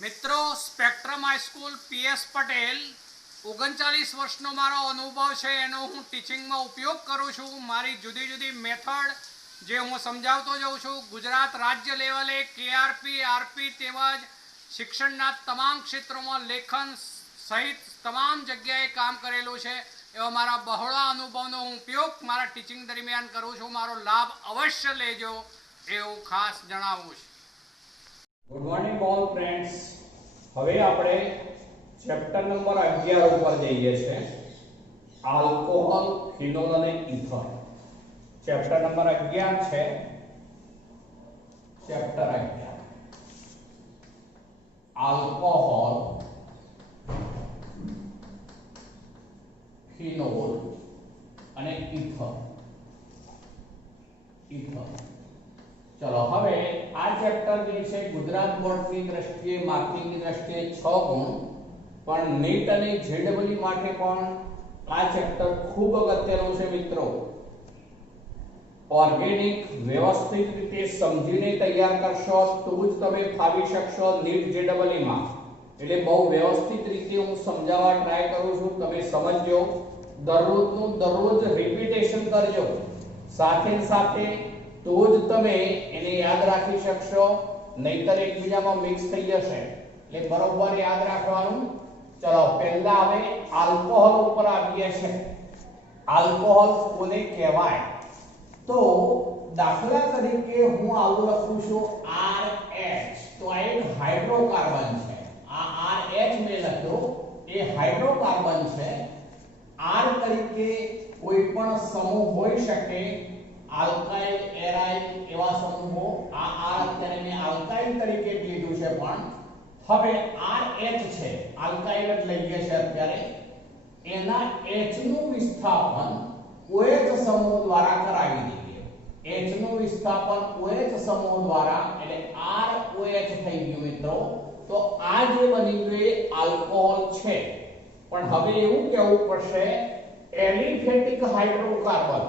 મિત્રો spectrum high school PS Patel 39 વર્ષનો મારો અનુભવ છે એનો હું ટીચિંગમાં ઉપયોગ કરું છું। મારી જુદી જુદી મેથડ જે હું સમજાવતો જાઉં છું। ગુજરાત રાજ્ય લેવલે કેઆરપી આરપી તેમજ શિક્ષણના તમામ ક્ષેત્રોમાં લેખન સહિત તમામ જગ્યાએ કામ કરેલું છે। એવા મારા બહોળા અનુભવનો હું ઉપયોગ મારા ટીચિંગ દરમિયાન કરું છું। મારો લાભ અવશ્ય લેજો એવું ખાસ જણાવું છું। Good morning all friends. હવે આપણે ચેપ્ટર નંબર 11 ઉપર જઈએ છે, આલ્કોહોલ, ફિનોલ અને ઇથર। ચેપ્ટર નંબર 11 છે, ચેપ્ટર 11 આલ્કોહોલ, ફિનોલ અને ઇથર। चलो હવે આ ચેપ્ટર જે છે ગુજરાત બોર્ડની દ્રષ્ટિએ માર્કિંગની દ્રષ્ટિએ 6 ગુણ, પણ નીટ અને જેડબલઈ માટે પણ આ ચેપ્ટર ખૂબ અગત્યનું છે મિત્રો। ઓર્ગેનિક વ્યવસ્થિત રીતે સમજીને તૈયાર કરશો તો જ તમે ફાવી શકશો નીટ જેડબલઈ માં। એટલે બહુ વ્યવસ્થિત રીતે હું સમજાવવા ટ્રાય કરું છું, તમે સમજજો। દરરોજનું દરરોજ રિપીટેશન કરજો, સાથે સાથે तो ज तमे एने याद राखी शकशो, नहींतर एकबीजामां मिक्स थई जशे। એટલે બરોબર યાદ રાખવાનું। ચલો પહેલા હવે આલ્કોહોલ ઉપર આવીએ છે। આલ્કોહોલ કોને કહેવાય? તો દાખલા તરીકે હું આવું લખું છું RH, તો આ એક હાઇડ્રોકાર્બન છે। આ RH મેં લખ્યો એ હાઇડ્રોકાર્બન છે। R તરીકે કોઈ પણ સમૂહ હોઈ શકે, આલ્કાઇલ એરાઇલ એવા સમૂહો। આ R અત્યારે મેં આલ્કાઇલ તરીકે લીધું છે, પણ હવે RH છે આલ્કાઇલ જ લઈએ છે અત્યારે, એના H નું વિસ્થાપન OH સમૂહ દ્વારા કરાવી દઈએ। H નું વિસ્થાપન OH સમૂહ દ્વારા, એટલે ROH થઈ ગયું મિત્રો। તો આ જે બની ગયું એ આલ્કોહોલ છે, પણ હવે એવું કહેવું પડશે એલિફેટિક હાઇડ્રોકાર્બન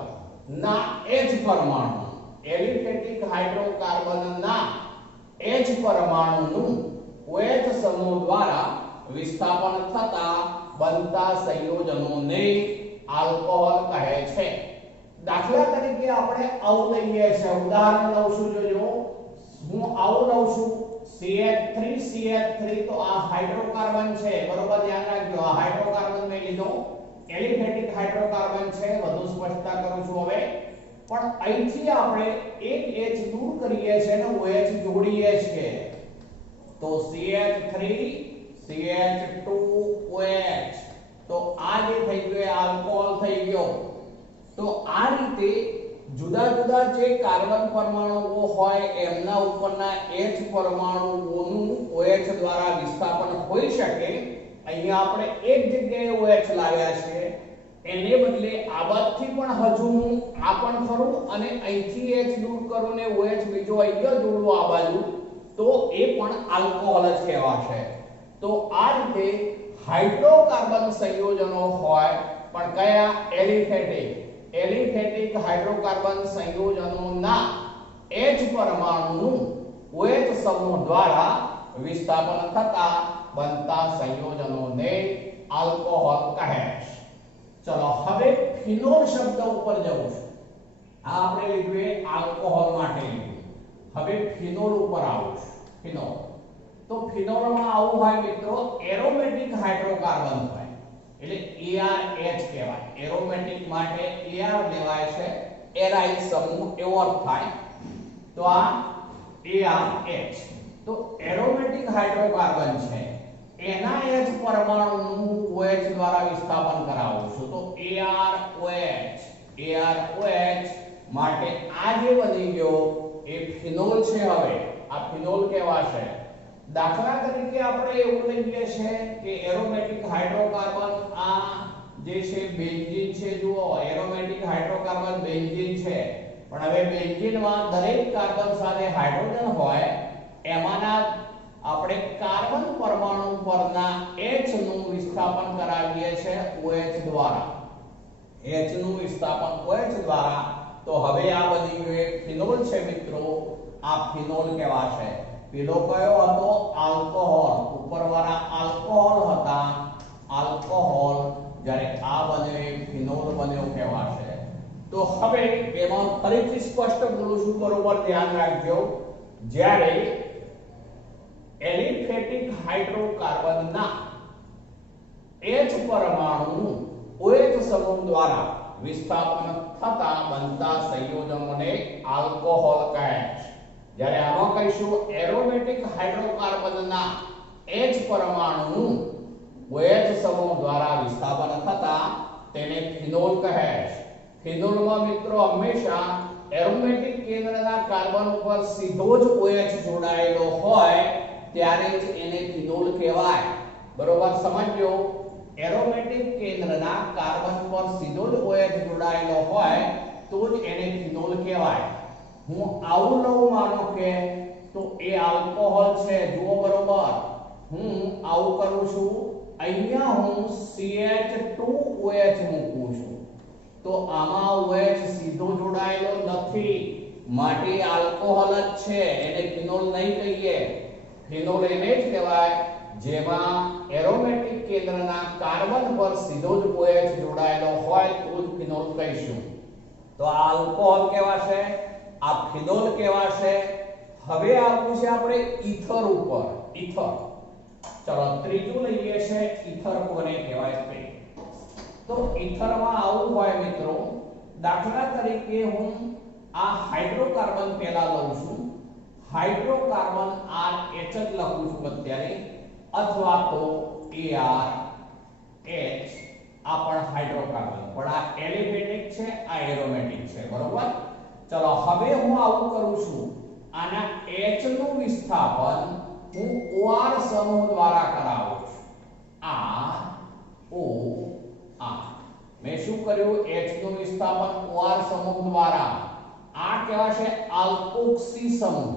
ના H પરમાણુ, એલિફેટિક હાઇડ્રોકાર્બન ના H પરમાણુનું OH સમૂહ દ્વારા વિસ્થાપન થતા બનતા સંયોજનોને આલ્કોહોલ કહે છે। દાખલા તરીકે આપણે આવું લઈએ છે, ઉદાહરણ લઉં છું, જોજો હું આવું લઉં છું CH3 તો આ હાઇડ્રોકાર્બન છે, બરોબર ધ્યાન રાખજો। આ હાઇડ્રોકાર્બન મેં લીધો, એલિફેટિક હાઇડ્રોકાર્બન છે, વધુ સ્પષ્ટતા કરું છું હવે। પણ અહીંથી આપણે એક H દૂર કરીએ છે અને OH જોડીએ છીએ, તો CH3 CH2 OH, તો આ જે થઈ ગયો એ આલ્કોહોલ થઈ ગયો। તો આ રીતે જુદા જુદા જે કાર્બન પરમાણુઓ હોય એમના ઉપરના H પરમાણુઓનું OH દ્વારા વિસ્થાપન હોઈ શકે। અહીંયા આપણે એક જગ્યાએ OH લાવ્યા છે, એને બદલે આ બાજુથી પણ હજુ હું આ પણ કરું અને અહીંથી H દૂર કરું ને OH બીજો અહીંયા જોડું આ બાજુ, તો એ પણ આલ્કોહોલ જ કહેવાશે। તો આ રીતે હાઇડ્રોકાર્બન સંયોજનો હોય, પણ કયા? એલિફેટિક હાઇડ્રોકાર્બન સંયોજનોના H પરમાણુનું OH સમૂહ દ્વારા વિસ્થાપન થતા बनता संयोजनों आल्कोहोल कहे। चलो હવે ફિનોલ શબ્દ ઉપર જવું છે। આ આપણે લીધું એ આલ્કોહોલ માટે લીધું, હવે ફિનોલ ઉપર આવું છું। ફિનોલ, તો ફિનોલમાં આવું હોય મિત્રો એરોમેટિક હાઇડ્રોકાર્બન હોય, એટલે ARH કહેવાય। એરોમેટિક માટે AR લેવાય છે, એરાઇલ સમૂહ એવો અર્થ થાય। તો આ ARH, તો એરોમેટિક હાઇડ્રોકાર્બન છે, એના H પરમાણુનું OH દ્વારા વિસ્થાપન કરાવું છું, તો AROH માટે આ જે બની ગયો એ ફિનોલ છે। હવે આ ફિનોલ કહેવાશે। દાખલા તરીકે આપણે એવું લઈએ છે કે એરોમેટિક હાઇડ્રોકાર્બન આ જે છે બેન્ઝીન છે, જુઓ એરોમેટિક હાઇડ્રોકાર્બન બેન્ઝીન છે, પણ હવે બેન્ઝીનમાં દરેક કાર્બન સાથે હાઇડ્રોજન હોય, એમાંના આપણે કાર્બન પરમાણુ પરના H નું વિસ્થાપન કરાવીએ છે OH દ્વારા। H નું વિસ્થાપન OH દ્વારા, તો હવે આ બની ગયું એક ફિનોલ છે મિત્રો। આ ફિનોલ કહેવાશે। પેલો કયો હતો? આલ્કોહોલ। હવે એમાં ફરીથી સ્પષ્ટ બોલું છું, બરોબર ધ્યાન રાખજો. જ્યારે એલિફેટિક હાઇડ્રોકાર્બનના H પરમાણુ OH સમૂહ દ્વારા વિસ્થાપન થતા બનતા સંયોજનોને આલ્કોહોલ કહે છે. જ્યારે આમાં કહીશું એરોમેટિક હાઇડ્રોકાર્બનના H પરમાણુ OH સમૂહ દ્વારા વિસ્થાપન થતા તેને ફિનોલ કહે છે. ફિનોલમાં મિત્રો હંમેશા એરોમેટિક કેન્દ્રના કાર્બન ઉપર સીધો જ OH જોડાયેલો હોય ત્યારે જ એને ફિનોલ કહેવાય. બરોબર સમજજો. એરોમેટિક કેન્દ્રના કાર્બન પર સીધો જ OH જોડાયેલો હોય તો જ એને ફિનોલ કહેવાય. હું આવું લઉં માનો કે તો એ આલ્કોહોલ છે. જુઓ બરોબર, હું આવું કરું છું, અહીંયા હું CH2OH મૂકું છું તો આમાં OH સીધો જોડાયેલો નથી, માટે આલ્કોહોલ જ છે, એને ફિનોલ નહીં કહીએ. ફિનોલ એને જ કહેવાય જેમાં એરોમેટિક કેન્દ્રના કાર્બન પર સીધો જ OH જોડાયેલો હોય તો જ ફિનોલ કહીશું. તો આ આલ્કોહોલ કહેવાશે, આ ફિનોલ કહેવાશે. હવે આવવું છે આપણે ઈથર ઉપર. ઈથર, ચલો ત્રીજું લઈએ છે ઈથર. કોને કહેવાય તે તો ઈથરમાં આવું હોય મિત્રો, દાખલા તરીકે હું આ હાઇડ્રોકાર્બન પહેલા લઉં છું, હાઇડ્રોકાર્બન RH જ લખું છું અત્યારે, અથવા તો AR H. આ પણ હાઇડ્રોકાર્બન, પણ આ એલિફેટિક છે, આ એરોમેટિક છે. બરોબર. ચલો હવે હું આવું કરું છું, આના H નું વિસ્થાપન હું OR સમૂહ દ્વારા કરાવું છું. R મેં શું કર્યું? H નું વિસ્થાપન OR સમૂહ દ્વારા. આ કહેવાશે આલ્કોક્સી સમૂહ.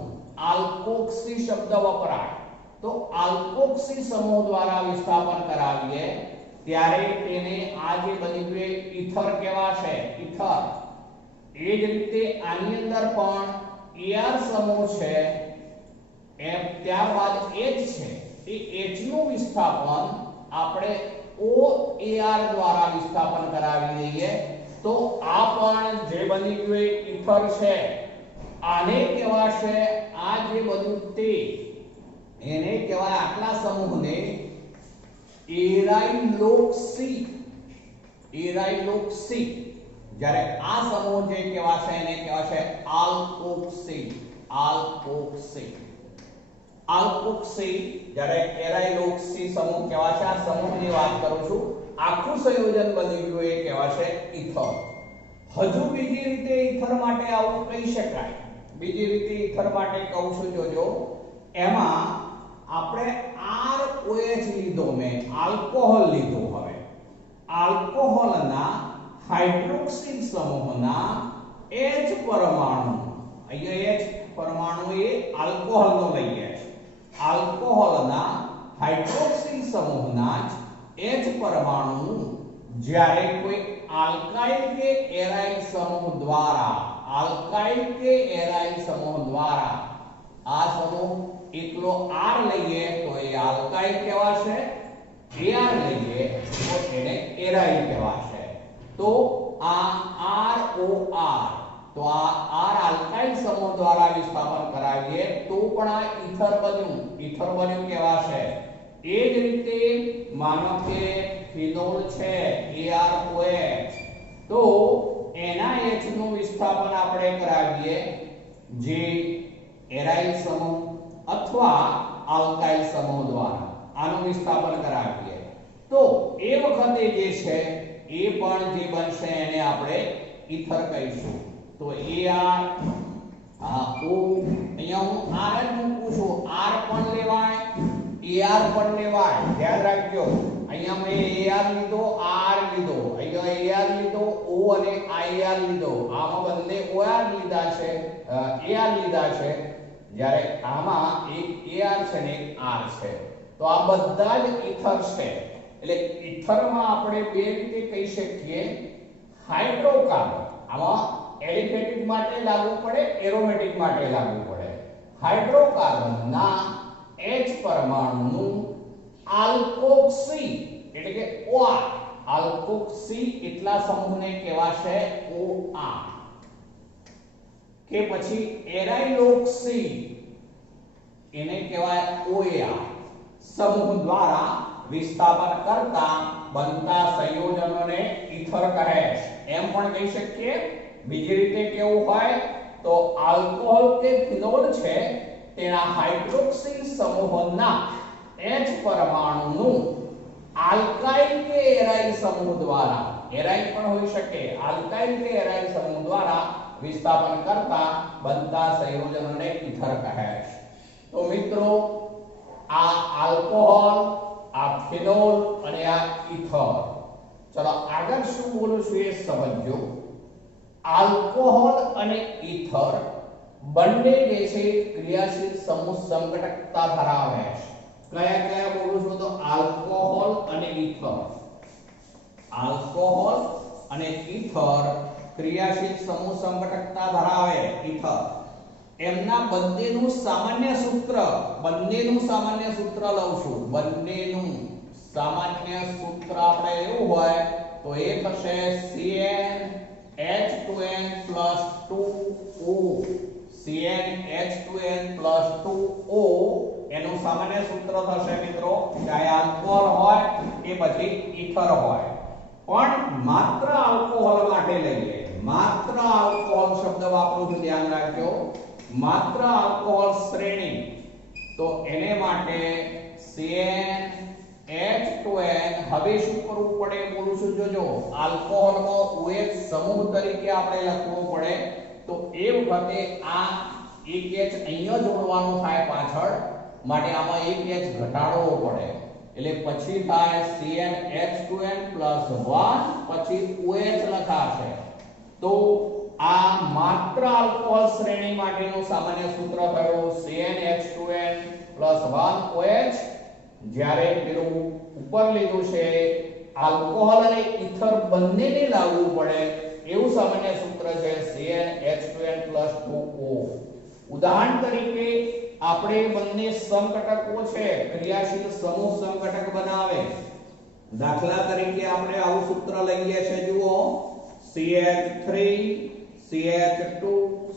આલ્કોક્સી શબ્દ વપરાય તો આલ્કોક્સી સમૂહ દ્વારા વિસ્થાપન કરાવીએ ત્યારે તેને આ જે બની ગયું ઈથર કહેવાશે. ઈથર. એ જ રીતે આની અંદર પણ AR સમૂહ છે, એમ ત્યારબાદ H છે, એ H નું વિસ્થાપન આપણે OAR દ્વારા વિસ્થાપન કરાવી દઈએ તો આ પણ જે બની ગયું ઈથર છે. આને કહેવાશે, આ જે બધું તે એને કહેવાય આટલા સમૂહને એરાઇલોક્સી. એરાઇલોક્સી. જ્યારે આ સમૂહ જે કહેવાશે એને કહેવાશે આલ્કોક્સી. આલ્કોક્સી. આલ્કોક્સી. જ્યારે એરાઇલોક્સી સમૂહ કહેવાશે, આ સમૂહની વાત કરું છું, આખું સંયોજન બની ગયું એ કહેવાશે ઈથર. હજુ બીજી રીતે ઈથર માટે આવું કહી શકાય. બીજી રીતે ઈથર માટે કહું છું, જોજો. એમાં આપણે ROH લીધો, મેં આલ્કોહોલ લીધો. હવે આલ્કોહોલના હાઇડ્રોક્સિલ સમૂહના H પરમાણુ, અહીંયા H પરમાણુ એ આલ્કોહોલનો લઈએ છે. આલ્કોહોલના હાઇડ્રોક્સિલ સમૂહના H પરમાણુ જ્યારે કોઈ આલ્કાઇલ કે એરાઇલ સમૂહ દ્વારા, આલ્કાઇલ કે એરાઇલ સમૂહ દ્વારા આ સમૂહ એકલો R લઈએ તો એ આલ્કાઇલ કહેવાશે, AR લઈએ તો એને એરાઇલ કહેવાશે. તો આ ROR, તો આ R આલ્કાઇલ સમૂહ દ્વારા વિસ્થાપન કરાવીએ તો પણ આ ઈથર બન્યું. ઈથર બન્યું કહેવાશે. એ જ રીતે માનો કે ફિનોલ છે, AROH, તો એના H નું વિસ્થાપન આપણે કરાવીએ જે એરાઇલ સમૂહ અથવા આલ્કાઇલ સમૂહ દ્વારા આનું વિસ્થાપન કરાવીએ તો એ વખતે જે છે એ પણ જે બનશે એને આપણે ઈથર કહીશું. તો AR, O, અહીંયા હું R જ મૂકું છું, R પણ લેવાય, AR પણ લેવાય. ધ્યાન રાખજો, અહીંયા મેં AR લીધો, R લીધો, અહીંયા AR લીધો, O અને IR લીધો. આમાં બંને OR લીધા છે, AR લીધા છે, જ્યારે આમાં એક AR છે ને એક R છે. તો આ બધા જ ઈથર છે. એટલે ઈથરમાં આપણે બે રીતે કહી શકીએ. હાઇડ્રોકાર્બન આમાં એલિફેટિક માટે લાગુ પડે, એરોમેટિક માટે લાગુ પડે. હાઇડ્રોકાર્બનના H પરમાણુનું આલ્કોક્સી એટલે કે OR, આલ્કોક્સી એટલા સમૂહને કહેવાશે OR. કે પછી એરાઇલોક્સી એને કહેવાય OAR સમૂહ દ્વારા વિસ્થાપન કરતા બનતા સંયોજનોને ઈથર કહે છે. એમ પણ કહી શકીએ. બીજી રીતે કેવું હોય તો આલ્કોહોલ કે ફિનોલ છે તેના હાઇડ્રોક્સિલ સમૂહના H પરમાણુનું આલ્કાઇલ કે એરાઇલ સમૂહ દ્વારા, એરાઇલ પણ હોઈ શકે, આલ્કાઇલ કે એરાઇલ સમૂહ દ્વારા વિસ્થાપન કરતા બનતા સંયોજનોને ઈથર કહે છે. તો મિત્રો આ આલ્કોહોલ, આ ફિનોલ અને આ ઈથર. ચલો આગળ શું બોલું છું એ સમજો. આલ્કોહોલ અને ઈથર બંને જે છે ક્રિયાશીલ સમૂહ સંઘટકતા ધરાવે છે. કયા કયા બોલું છું તો આલ્કોહોલ અને ઈથર. આલ્કોહોલ અને ઈથર ક્રિયાશીલ સમૂહ સંઘટકતા ધરાવે. ઈથર એમના બંનેનું સામાન્ય સૂત્ર લઉં છું. બંનેનું સામાન્ય સૂત્ર આપણે એવું હોય તો એ થશે CnH2n + 2O. CnH2n + 2O એનું સામાન્ય સૂત્ર થશે મિત્રો, ચાહે આલ્કોહોલ હોય કે પછી ઈથર હોય. પણ માત્ર આલ્કોહોલ માટે લઈએ, માત્ર આલ્કોહોલ શબ્દ વાપરું છું, ધ્યાન રાખજો. માત્ર આલ્કોહોલ શ્રેણી તો એને માટે CnH2n. હવે શું કરવું પડે બોલું છું, જોજો. આલ્કોહોલમાં OH સમૂહ તરીકે આપણે લખવું પડે તો એ વખતે આ એક H અહીંયા જોડવાનું થાય પાછળ, માટે આમાં એક H ઘટાડવો પડે. એટલે પછી થાય CnH2n + 1 પછી OH લખાશે. તો આ માત્ર આલ્કોહોલ શ્રેણી માટેનું સામાન્ય સૂત્ર થયું CnH2n + 1OH. જ્યારે પેલું ઉપર લીધું છે આલ્કોહોલ અને ઈથર બંનેને લાવવું પડે એવું સામાન્ય સૂત્ર છે CnH2n + 2O. ઉદાહરણ તરીકે આપણે બંને સમઘટકો છે ક્રિયાશીલ સમૂહ સમઘટક બનાવે. દાખલા તરીકે આપણે આવું સૂત્ર લઈએ છે, જુઓ. CH3 CH2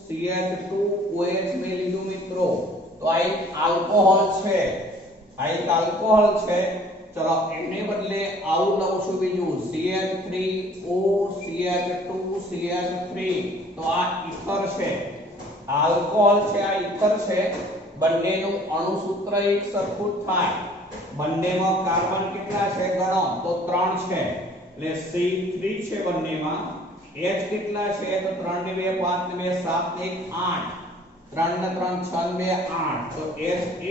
CH2OH મેં લીધું મિત્રો. તો આ એક આલ્કોહોલ છે, આ એક આલ્કોહોલ છે. ચલો એને બદલે આવું લઉં છું બીજું CH3O CH2 CH3. તો આ ઈથર છે, આલ્કોહોલ છે, આ ઈથર છે. બંનેનું અણુ સૂત્ર એક સરખું જ થાય. બંનેમાં કાર્બન કેટલા છે ગણો તો 3 છે, એટલે C3 છે બંનેમાં. H કેટલા છે તો 3 ને 2 5 ને 2 7 ને 1 8, 3 ને 3 6 ને 2 8. તો H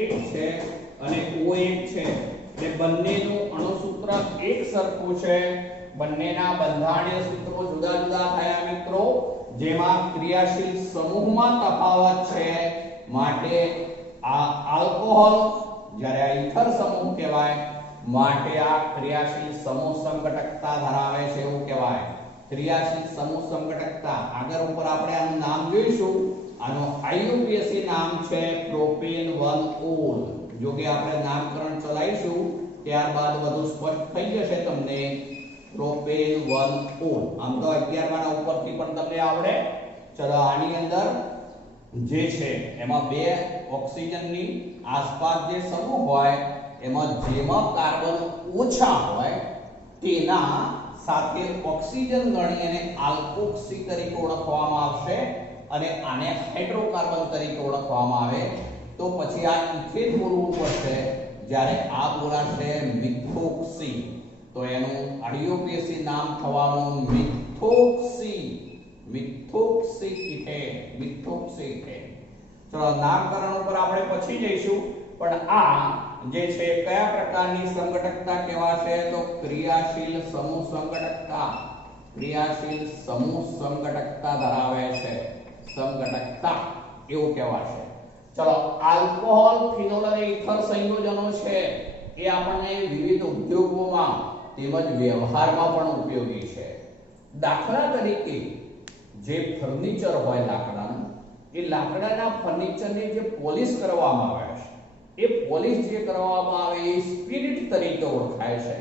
8 છે અને O 1 છે. એટલે બંનેનું અણુ સૂત્ર એક સરખું છે. બંનેના બંધારણીય સૂત્રો જુદા જુદા થયા મિત્રો, જેમાં ક્રિયાશીલ સમૂહમાં તફાવત છે. માટે આ આલ્કોહોલ, જ્યારે આ ઈથર સમૂહ કહેવાય, માટે આ ક્રિયાશીલ સમૂહ સંઘટકતા ધરાવે છે એવું કહેવાય. ક્રિયાશીલ સમૂહ સંઘટકતા. આગળ ઉપર આપણે આનું નામ જોઈશું. આનો IUPAC નામ છે પ્રોપેન-1-ઓલ. જો કે આપણે નામકરણ ચલાવીશું ત્યારબાદ બધું સ્પષ્ટ થઈ જશે તમને. પ્રોપેન-1-ઓલ. આમ તો 11 વાળા ઉપરથી પણ તમને આવડે. ચલો આની અંદર જે છે એમાં બે ઓક્સિજનની આસપાસ જે સમૂહ હોય એમાં જેમાં કાર્બન ઓછા હોય તેના સાથે ઓક્સિજન ગણી અને આલ્કોક્સી તરીકે ઓળખવામાં આવશે અને આને હાઇડ્રોકાર્બન તરીકે ઓળખવામાં આવે. તો પછી આ ઇથેન બોલવું પડશે, જ્યારે આ બોલાશે મિથોક્સી. તો એનું IUPAC નામ થવાનું methoxy. Methoxy ethane, methoxy ethane. ચલો નામકરણ ઉપર આપણે પછી જઈશું, પણ આ જે છે કયા પ્રકારની સંઘટકતા કહેવાશે તો ક્રિયાશીલ સમૂહ સંઘટકતા. ક્રિયાશીલ સમૂહ સંઘટકતા ધરાવે છે, સંઘટકતા એવું કહેવાશે. ચલો આલ્કોહોલ, ફિનોલ અને ઈથર સંયોજનો છે એ આપણને વિવિધ ઉદ્યોગોમાં તેમજ વ્યવહારમાં પણ ઉપયોગી છે. દાખલા તરીકે જે ફર્નિચર હોય લાકડાનું, એ લાકડાના ફર્નિચરને જે પોલિશ કરવામાં આવે છે, એ પોલિશ જે કરવામાં આવે એ સ્પિરિટ તરીકે ઓળખાય છે.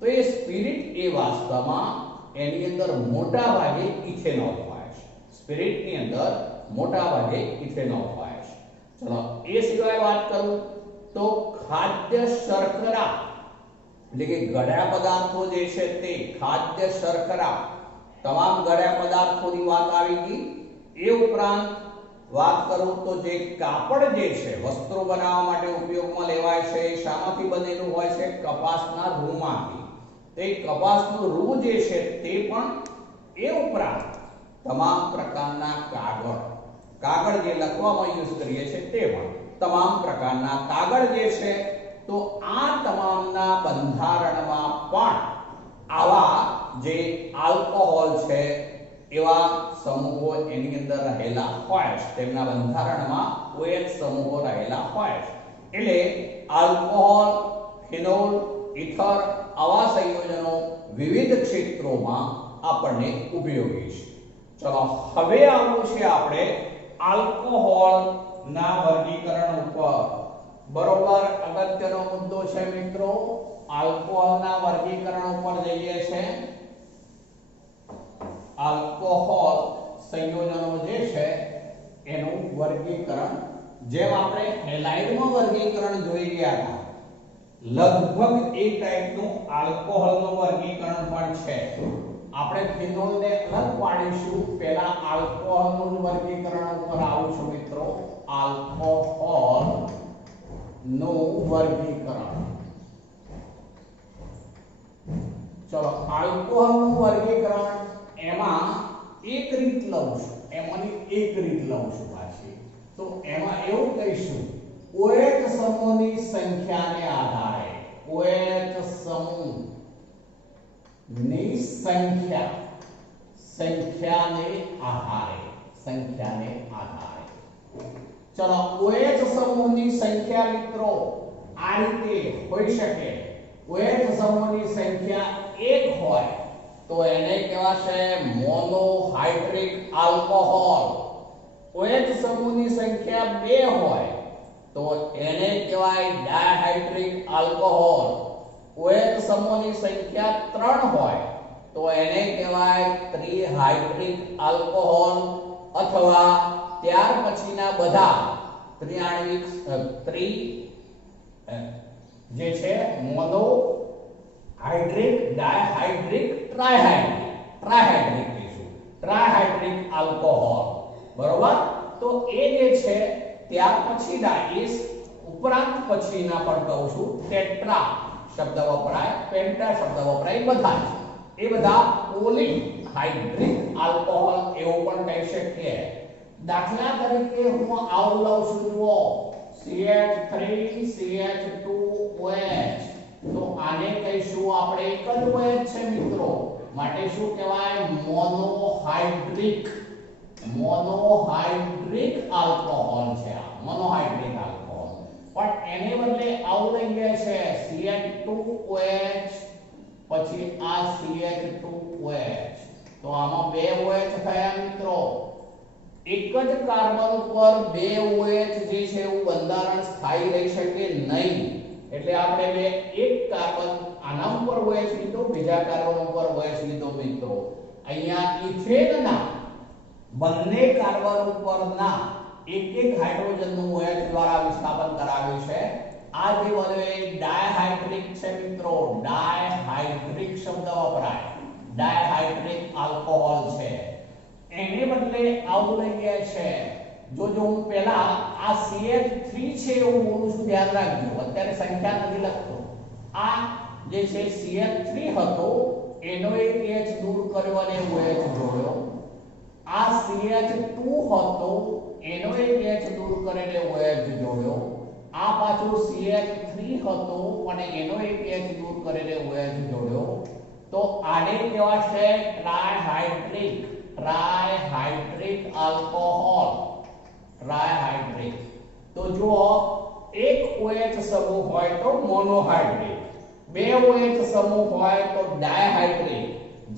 તો એ સ્પિરિટ એ વાસ્તવમાં એની અંદર મોટા ભાગે ઇથેનોલ હોય છે. સ્પિરિટની અંદર મોટા ભાગે ઇથેનોલ હોય છે. ચલો એ સિવાય વાત કરું તો ખાદ્ય શર્કરા એટલે કે ગળ્યા પદાર્થો જે છે તે ખાદ્ય શર્કરા તમામ ગળ્યા પદાર્થોની વાત આવી ગઈ. એ ઉપરાંત વાત કરું તો જે કાપડ જે છે વસ્ત્રો બનાવવા માટે ઉપયોગમાં લેવાય છે એ શામાંથી બનેલું હોય છે? કપાસના રૂમાંથી. તે કપાસનું રૂ જે છે તે પણ, એ ઉપરાંત તમામ પ્રકારના કાગળ જે લખવામાં યુઝ કરીએ છીએ તે પણ તમામ પ્રકારના કાગળ જે છે, તો આ તમામના બંધારણમાં પણ આવા જે આલ્કોહોલ છે એવા સમૂહો એની અંદર રહેલા હોય છે. તેમના બંધારણમાં OH સમૂહો રહેલા હોય છે. એટલે આલ્કોહોલ, ફિનોલ, ઇથર આવા સંયોજનો વિવિધ ક્ષેત્રોમાં આપણને ઉપયોગી છે. ચલો હવે આવવું છે આપણે આલ્કોહોલ ના વર્ગીકરણ ઉપર. બરોબર, અગત્યનો મુદ્દો છે મિત્રો. આલ્કોહોલ ના વર્ગીકરણ ઉપર જઈએ છે. આલ્કોહોલ સંયોજનો જે છે એનું વર્ગીકરણ, જેમ આપણે હેલાઇડમાં વર્ગીકરણ જોઈ ગયા હતા, લગભગ એ ટાઈપનું આલ્કોહોલનું વર્ગીકરણ પણ છે. આપણે ફિનોલને અલગ પાડીશું. પહેલા આલ્કોહોલનું વર્ગીકરણ ઉપર આવું છું મિત્રો. આલ્કોહોલ નું વર્ગીકરણ. ચલો આલ્કોહોલનું વર્ગીકરણ એમાં એક રીત લઉં છું, એમાંની એક રીત લઉં છું પાછી. તો એમાં એવું કહીશું OH સમૂહની સંખ્યાને આધારે, OH સમૂહની સંખ્યાને આધારે. ચલો OH સમૂહની સંખ્યા મિત્રો આ રીતે હોઈ શકે. OH સમૂહની સંખ્યા 1 હોય તો એને કહેવાશે મોનોહાઇડ્રિક આલ્કોહોલ. OH સમૂહની સંખ્યા 2 હોય તો એને કહેવાય ડાયહાઇડ્રિક આલ્કોહોલ. OH સમૂહની સંખ્યા 3 હોય તો એને કહેવાય ત્રિહાઇડ્રિક આલ્કોહોલ, અથવા ત્યાર પછીના બધા ત્રિઆણ્વિક જે છે મોનો હાઇડ્રિક, ડાયહાઇડ્રિક, ટ્રાઇહાઇડ્રિક કહીશું. ટ્રાઇહાઇડ્રિક આલ્કોહોલ. બરોબર. તો એ જે છે ત્યાર પછીના એ ઉપરાંત પછીના પણ કહું છું. ટેટ્રા શબ્દ વપરાય, પેન્ટા શબ્દ વપરાય, બધા એ બધા પોલીહાઇડ્રિક આલ્કોહોલ એવું પણ કહી શકીએ. દાખલા તરીકે હું આવું લઉં છું, જુઓ CH3 CH2OH. તો આને કહીશું આપણે એક જ OH છે મિત્રો, માટે શું કહેવાય? મોનોહાઇડ્રિક આલ્કોહોલ છે આ, મોનોહાઇડ્રિક આલ્કોહોલ. પણ એને બદલે આવું લઈ ગયા છે CH2OH, પછી આ CH2OH. તો આમાં બે OH થયા મિત્રો. એક જ કાર્બન ઉપર બે OH જે છે એવું બંધારણ સ્થાયી રહી શકે નહીં. એટલે આપણે બે એક કાર્બન આના ઉપર OH લીધો, બીજા કાર્બન ઉપર OH લીધો મિત્રો. અહીંયા ઇથેનના બંને કાર્બન ઉપરના એક હાઇડ્રોજનનું OH દ્વારા વિસ્થાપન કરાવ્યું છે. આ જે બને ડાયહાઇડ્રિક છે મિત્રો, ડાયહાઇડ્રિક શબ્દ વપરાય, ડાયહાઇડ્રિક આલ્કોહોલ છે. એને બદલે આવું લઈ ગયા છે. જો હું પહેલા આ CH3 છે એવું બોલું છું, ધ્યાન રાખજો. અત્યારે સંખ્યા નથી લખતો. આ જે છે CH3 હતો એનો એક H દૂર કર્યો અને OH જોડ્યો. આ CH2 હતો એનો એક H દૂર કરીને OH જોડ્યો. આ પાછું CH3 હતો અને એનો એક H દૂર કરીને OH જોડ્યો. તો આને કહેવાશે ટ્રાઇહાઇડ્રિક આલ્કોહોલ. ટ્રાઇહાઇડ્રિક. તો જો એક OH સમૂહ હોય તો મોનોહાઇડ્રિક, બે OH સમૂહ હોય તો ડાયહાઇડ્રિક,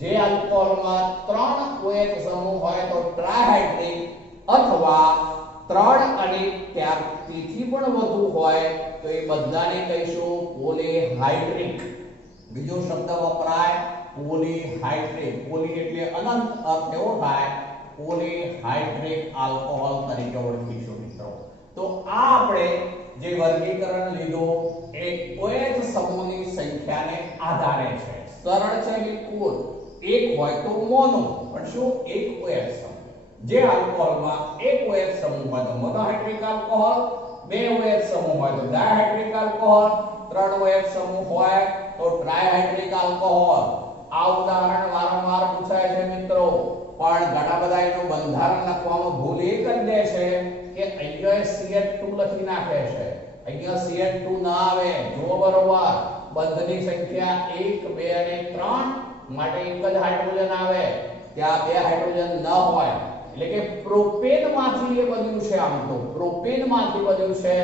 જે આલ્કોહોલમાં 3 OH સમૂહ હોય તો ટ્રાઇહાઇડ્રિક, અથવા 3 અને તેથી પણ વધુ હોય તો એ બધાને કહીશું પોલીહાઇડ્રિક. બીજો શબ્દ વપરાય પોલીહાઇડ્રિક. પોલી એટલે અનંત, અર્થ એવો થાય પોલીહાઇડ્રિક આલ્કોહોલ તરીકે ઓળખીશું મિત્રો. તો આ આપણે જે વર્ગીકરણ લીધું એ OH સમૂહની સંખ્યાને આધારે છે. સરળ છે બિલકુલ. એક હોય તો મોનો, પણ શું એક OH સમૂહ. જે આલ્કોહોલમાં એક OH સમૂહ હોય તો મોનોહાઇડ્રિક આલ્કોહોલ, બે OH સમૂહ હોય તો ડાયહાઇડ્રિક આલ્કોહોલ, ત્રણ OH સમૂહ હોય તો ટ્રાયહાઇડ્રિક આલ્કોહોલ. આ ઉદાહરણ વારંવાર પૂછાય છે મિત્રો, પણ ઘણા બધા એનું બંધારણ લખવામાં ભૂલ એ કરી દે છે કે અહીંયા CH2 લખી નાખે છે, અહીંયા CH2 ના આવે. જો બરોબર, બંધની સંખ્યા 1 2 અને 3 માટે એક જ હાઇડ્રોજન આવે, ત્યાં બે હાઇડ્રોજન ન હોય. એટલે કે પ્રોપેન માંથી એ બન્યું છે. આમ તો પ્રોપેન માંથી બન્યું છે.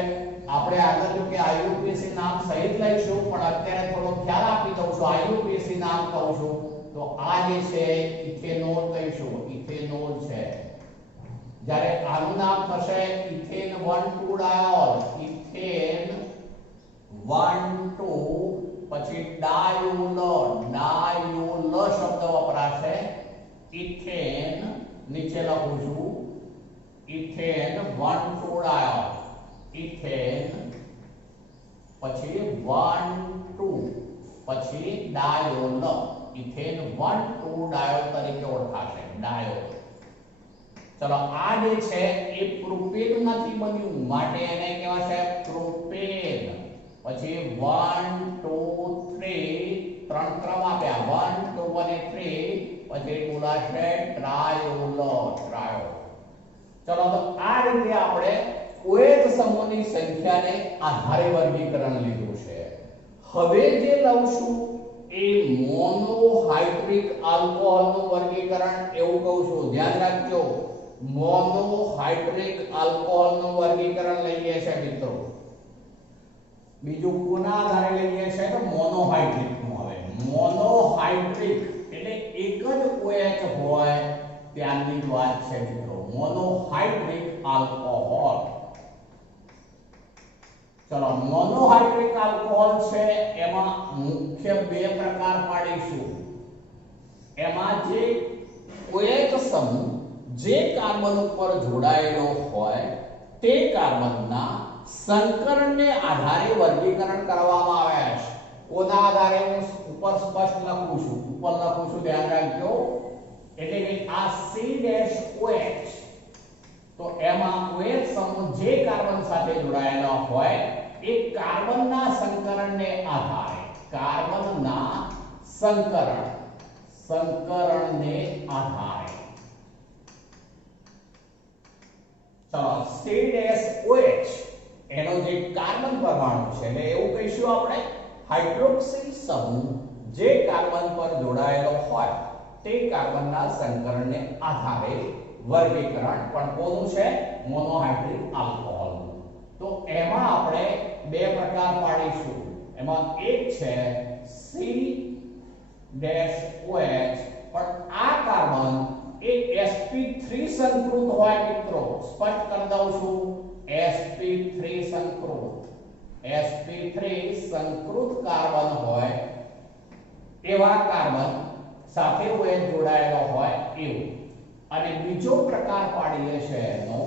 આપણે આગળ જો કે IUPAC નામ સહિત લઈશું, પણ અત્યારે થોડો ખ્યાલ આપી દઉં છું. IUPAC નામ કહું છું તો આ જે છે ઇથેનોલ કહીશું, ઇથેનોલ છે. જ્યારે આનું નામ થશે ઇથેન 1,2 ડાયોલ, ઇથેન 1,2 પછી ડાયુલ, ડાયુલ શબ્દ વપરાશે. ઇથેન નીચે લખું છું ઇથેન 1,2 ડાયોલ, ઇથેન પછી 1,2 પછી ડાયોલ, ઇથેન 1,2 ડાયોલ તરીકે ઓળખાશે. ડાયોલ. ચલો આ જે છે એ પ્રોપેન માંથી બન્યું માટે એને કહેવાશે પ્રોપેન. પછી 1 2 3 ત્રણ ક્રમ આપ્યા, 1 2 અને 3 પછી બોલાશે ટ્રાયોલ, ટ્રાયોલ. ચલો તો આ રીતે આપણે OH સમૂહની સંખ્યાને આધારે વર્ગીકરણ લીધું છે. હવે જે લઉં એ મોનોહાઇડ્રિક આલ્કોહોલનું વર્ગીકરણ એવું કહું છું. ધ્યાન રાખજો, મોનોહાઇડ્રિક આલ્કોહોલનું વર્ગીકરણ લઈએ છે મિત્રો. બીજું કોના આધારે લઈએ છે તો મોનોહાઇડ્રિક નું. હવે મોનોહાઇડ્રિક એટલે એક જ OH હોય ત્યાંની જ વાત છે મિત્રો. Monohydric alcohol. ચલો મોનોહાઇડ્રિક આલ્કોહોલ છે એમાં મુખ્ય બે પ્રકાર પાડીશું. એમાં જે OH સમૂહ જે કાર્બન ઉપર જોડાયેલો હોય તે કાર્બનના સંકરણને આધારે વર્ગીકરણ કરવામાં આવે છે. કોના આધારે હું ઉપર સ્પષ્ટ લખું છું, ઉપર લખું છું, ધ્યાન રાખજો. એટલે કે આ C-OH તો એમાં OH સમૂહ જે કાર્બન સાથે જોડાયેલો હોય એ કાર્બનના સંકરણને આધારે, કાર્બનના સંકરણને આધારે. ચલો C-OH એનો જે કાર્બન પરમાણુ છે એટલે એવું કહીશું આપણે હાઇડ્રોક્સિલ સમૂહ જે કાર્બન પર જોડાયેલો હોય તે કાર્બનના સંકરણને આધારે વર્ગીકરણ પણ કોનું છે મોનોહાઇડ્રિક આલ્કોહોલનું. તો એમાં આપણે બે પ્રકાર પાડીશું. એમાં એક છે C-OH, પણ આ કાર્બન એ sp3 સંકૃત હોય મિત્રો. સ્પષ્ટ કરી દઉં છું, sp3 સંકૃત કાર્બન હોય એવા કાર્બન સાથે OH જોડાયેલો હોય એવું. અને બીજો પ્રકાર પાડીએ છે એનો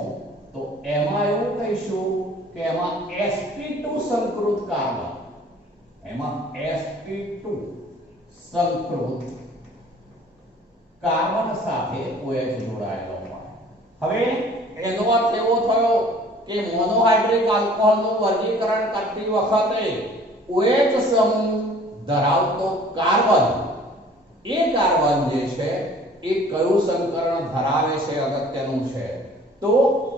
તો એમાં એવું કહીશું કે એમાં sp2 સંકૃત કાર્બન, એમાં sp2 સંકૃત કાર્બન સાથે OH જોડાયેલો હોય. હવે એનો અર્થ એવો થયો કે મોનોહાઇડ્રિક આલ્કોહોલનું વર્ગીકરણ કરતી વખતે OH સમૂહ ધરાવતો કાર્બન, એ કાર્બન જે છે એ કયું સંકરણ ધરાવે છે અગત્યનું છે તો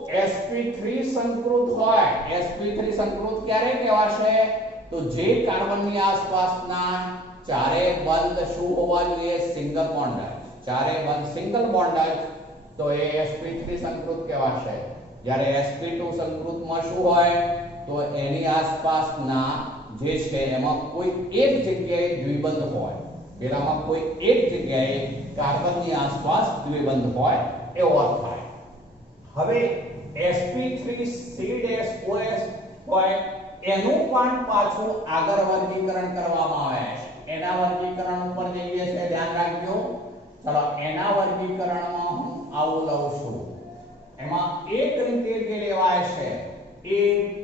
sp3 સંકૃત હોય. sp3 સંકૃત ક્યારે કહેવાશે તો જે કાર્બનની આસપાસના ચારે બંધ શું હોવા જોઈએ સિંગલ બોન્ડ, ચારે બંધ સિંગલ બોન્ડ તો એ sp3 સંકૃત કહેવાશે. જ્યારે sp2 સંકૃતમાં શું હોય તો એની આસપાસના જે છે એમાં કોઈ એક જગ્યાએ દ્વિબંધ હોય, પેલામાં કોઈ એક જગ્યાએ કાર્બનની આસપાસ દ્વિબંધ હોય એવો અર્થ થાય. હવે sp3 C-OH હોય એનું પણ પાછું આગળ વર્ગીકરણ કરવામાં આવે છે. એના વર્ગીકરણ ઉપર જઈએ છે, ધ્યાન રાખજો. ચલો એના વર્ગીકરણમાં હું આવું લઉં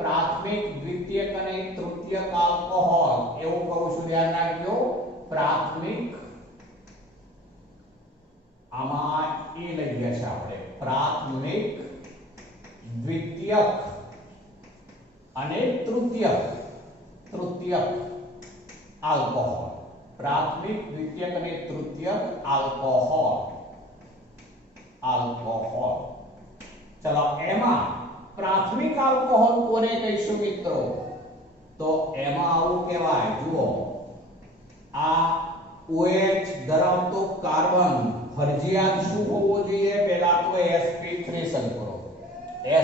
પ્રાથમિક દ્વિતીયક અને તૃતીયક આલ્કોહોલ એવું કહું છું, ધ્યાન રાખજો. પ્રાથમિક આમાં એ લઈ ગયા છે આપણે, પ્રાથમિક દ્વિતીયક અને તૃતીયક આલ્કોહોલ. પ્રાથમિક દ્વિતીયક અને તૃતીયક આલ્કોહોલ. ચલો એમાં પ્રાથમિક આલ્કોહોલ કોને કહીશું મિત્રો? તો એમાં આવું કહેવાય, જુઓ આ OH ધરાવતો કાર્બન ફરજિયાત શું હોવો જોઈએ? પહેલા તો sp3 સંકૃત.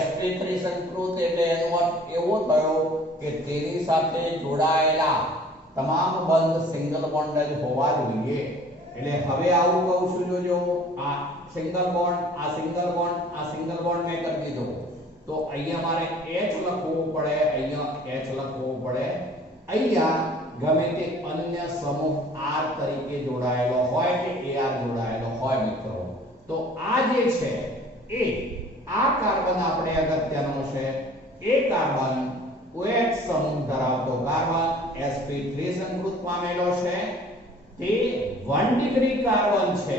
sp3 સંકૃત એટલે એનો અર્થ એવો થયો કે તેની સાથે જોડાયેલા તમામ બંધ સિંગલ બોન્ડ જ હોવા જોઈએ. એટલે હવે આવું કહું છું, જોજો આ સિંગલ બોન્ડ, આ સિંગલ બોન્ડ, આ સિંગલ બોન્ડ મેં કરી દીધો, તો અહીંયા મારે H લખવું પડે, અહીંયા H લખવું પડે, અહીંયા ગમે તે અન્ય સમૂહ R તરીકે જોડાયેલો હોય કે AR જોડાયેલો હોય મિત્રો. તો આ જે છે એ આ કાર્બન આપણે અગત્યનો છે, એ કાર્બન OH સમૂહ ધરાવતો કાર્બન sp3 સંકૃત પામેલો છે. તે 1 ડિગ્રી કાર્બન છે.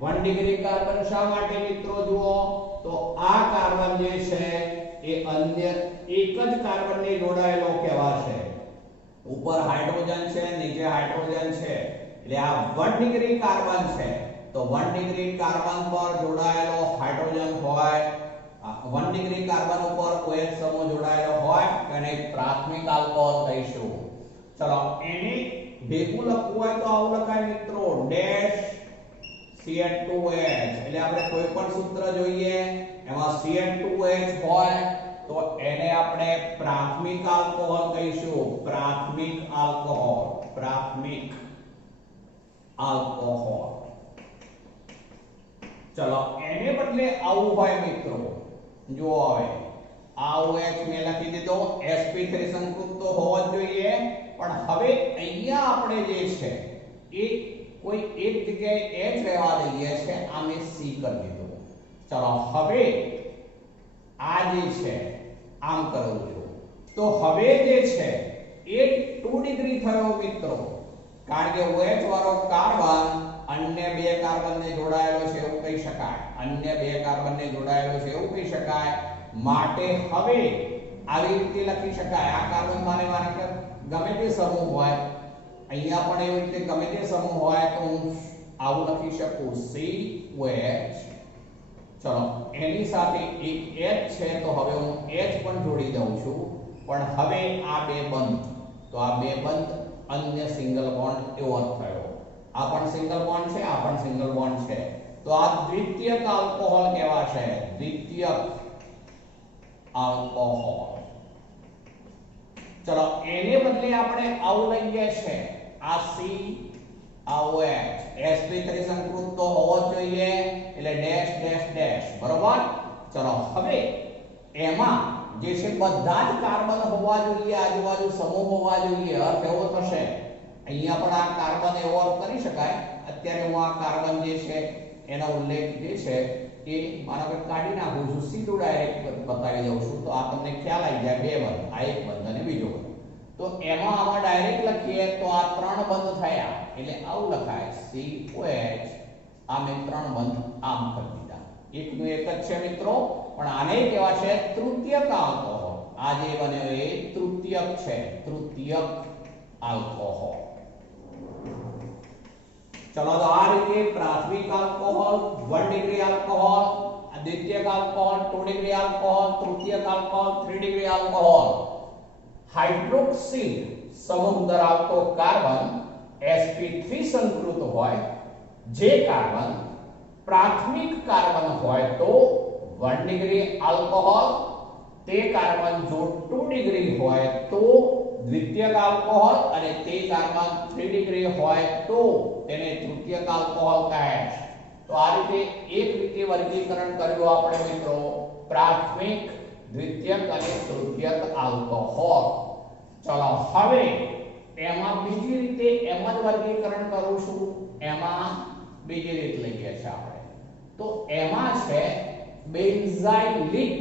1 ડિગ્રી કાર્બન શા માટે મિત્રો? જુઓ તો આ કાર્બન જે છે એ અન્ય એક જ કાર્બનને જોડાયેલો કહેવાશે. ઉપર હાઇડ્રોજન છે, નીચે હાઇડ્રોજન છે, એટલે આ 1 ડિગ્રી કાર્બન છે. તો 1 ડિગ્રી કાર્બન પર જોડાયેલો હાઇડ્રોજન હોય, 1 ડિગ્રી કાર્બન ઉપર OH સમૂહ જોડાયેલો હોય તેને પ્રાથમિક આલ્કોહોલ કહીશું. ચલો એને ભેગું લખવું હોય તો આવું લખાય મિત્રો, ડેશ CH2H. એટલે આપણે કોઈ પણ સૂત્ર જોઈએ એમાં CH2H હોય તો એને આપણે પ્રાથમિક આલ્કોહોલ કહીશું. પ્રાથમિક આલ્કોહોલ. ચલો એને બદલે આવું હોય મિત્રો, જો હવે આ OH મેં લખી દીધો, sp3 સંકૃત તો હોવો જ જોઈએ, પણ હવે અહીંયા આપણે જે છે એ કોઈ એક જગ્યાએ H રહેવા દઈએ છે, આ મેં C કરી દીધો. ચલો હવે આ જે છે આમ કરું છું, તો હવે જે છે એ 2 ડિગ્રી થયો મિત્રો, કારણ કે OH વાળો કાર્બન અન્ય બે કાર્બનને જોડાયેલો છે એવું કહી શકાય, અન્ય બે કાર્બનને જોડાયેલો છે એવું કહી શકાય. માટે હવે આવી રીતે લખી શકાય, આ કાર્બન માને કે ગમે તે સમૂહ હોય, અહીંયા પણ એવી રીતે ગમે તે સમૂહ હોય તો હું આવું લખી શકું COH. ચલો એની સાથે એક H છે તો હવે હું H પણ જોડી દઉં છું, પણ હવે આ બે બંધ, તો આ બે બંધ અન્ય સિંગલ બોન્ડ એવો અર્થ થયો. આ પણ સિંગલ બોન્ડ છે, આ પણ સિંગલ બોન્ડ છે, તો આ દ્વિતીયક આલ્કોહોલ કહેવાશે. દ્વિતીયક આલ્કોહોલ. ચલો એને બદલે આપણે આવું લઈએ છે, આ C આ OH sp3 સંકૃત તો હોવો જ જોઈએ, એટલે ડેશ ડેશ ડેશ, બરોબર. ચલો હવે એમાં જે છે બધા જ કાર્બન હોવા જોઈએ, આજુબાજુ સમૂહ હોવા જોઈએ. અર્થ એવો થશે, અહીંયા પણ આ કાર્બન એવો અર્થ કરી શકાય. અત્યારે હું આ કાર્બન જે છે એનો ઉલ્લેખ જે છે એ મારા પર કાઢી નાખું છું, સીધું ડાયરેક્ટ બતાવી દઉં છું, તો આ તમને ખ્યાલ આવી જાય. બે બંધ, આ એક બંધ અને બીજો બંધ. તો એમાં આમાં ડાયરેક્ટ લખીએ તો આ ત્રણ બંધ થયા, એટલે આવું લખાય COH. આ મેં ત્રણ બંધ આમ કરી દીધા, એકનું એક જ છે મિત્રો, પણ આને કહેવાશે તૃતીયક આલ્કોહોલ. આ જે બન્યો એ તૃતીયક છે, તૃતીયક આલ્કોહોલ. ચલો તો આ રીતે પ્રાથમિક આલ્કોહોલ, 1 ડિગ્રી આલ્કોહોલ, દ્વિતીયક આલ્કોહોલ, 2 ડિગ્રી આલ્કોહોલ, તૃતીયક આલ્કોહોલ, 3 ડિગ્રી આલ્કોહોલ. હાઇડ્રોક્સિલ સમૂહ ધરાવતો કાર્બન sp3 સંકૃત હોય, જે કાર્બન પ્રાથમિક કાર્બન હોય તો 1 ડિગ્રી આલ્કોહોલ, તે કાર્બન જો 2 ડિગ્રી હોય તો દ્વિતીયક આલ્કોહોલ, અને તે કાર્બન 3 ડિગ્રી હોય તો તેને તૃતીયક આલ્કોહોલ કહે છે. તો આ રીતે એક રીતે વર્ગીકરણ કર્યું આપણે મિત્રો, પ્રાથમિક, દ્વિતીયક અને તૃતીયક આલ્કોહોલ. ચલો હવે એમાં બીજી રીતે એમ જ વર્ગીકરણ કરું છું, એમાં બીજી રીત લઈએ છીએ આપણે. તો એમાં છે બેન્ઝાઇલિક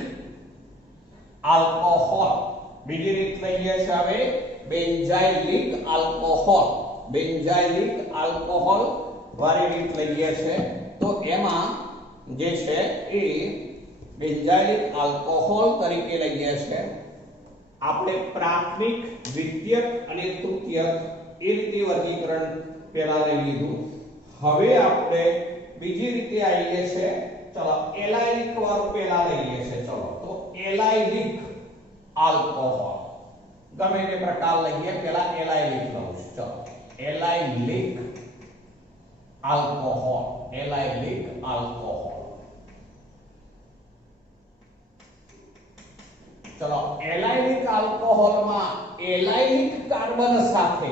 આલ્કોહોલ. બીજી રીત લઈએ છે હવે બેન્ઝાઇલિક આલ્કોહોલ. બેન્ઝાઇલિક આલ્કોહોલ વાળી રીત લઈએ છે. તો એમાં જે છે એ બેન્ઝાઇલિક આલ્કોહોલ તરીકે લઈએ છે. આપણે પ્રાથમિક, દ્વિતીયક અને તૃતીયક એ રીતે વર્ગીકરણ પહેલા લઈ લીધું. હવે આપણે બીજી રીતે આવીએ છે. ચલો એલાઇલિક વાળું પહેલા લઈએ છે. ચલો તો એલાઇલિક આલ્કોહોલ ગમે તે પ્રકાર લઈએ, પહેલા એલાઇલિક લઉં છું. ચલો એલાઇલિક આલ્કોહોલ. Allylic alcohol. ચલો એલાઇલિક આલ્કોહોલમાં એલાઇલિક કાર્બન સાથે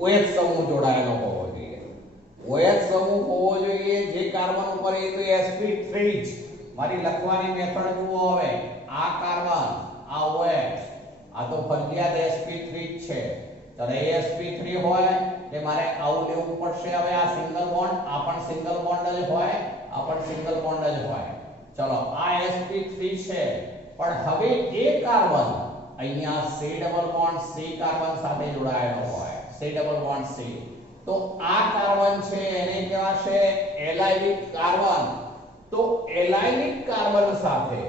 OH સમૂહ જોડાયેલો હોવો જોઈએ. OH સમૂહ હોવો જોઈએ. જે કાર્બન ઉપર એ તો sp3 જ. મારી લખવાની મેથડ જુઓ. હવે આ કાર્બન, આ OH, આ તો ફરજિયાત sp3 જ છે. ત્યારે sp3 હોય એટલે મારે આવું લેવું પડશે. હવે આ સિંગલ બોન્ડ, આ પણ સિંગલ બોન્ડ જ હોય, આ પણ સિંગલ બોન્ડ જ હોય. ચલો આ sp3 છે, પણ હવે એ કાર્બન અહીંયા C double bond C carbon સાથે જોડાયેલો હોય. C double bond C. તો આ કાર્બન છે એને કહેવાશે એલાઇલિક કાર્બન. તો એલાઇલિક કાર્બન સાથે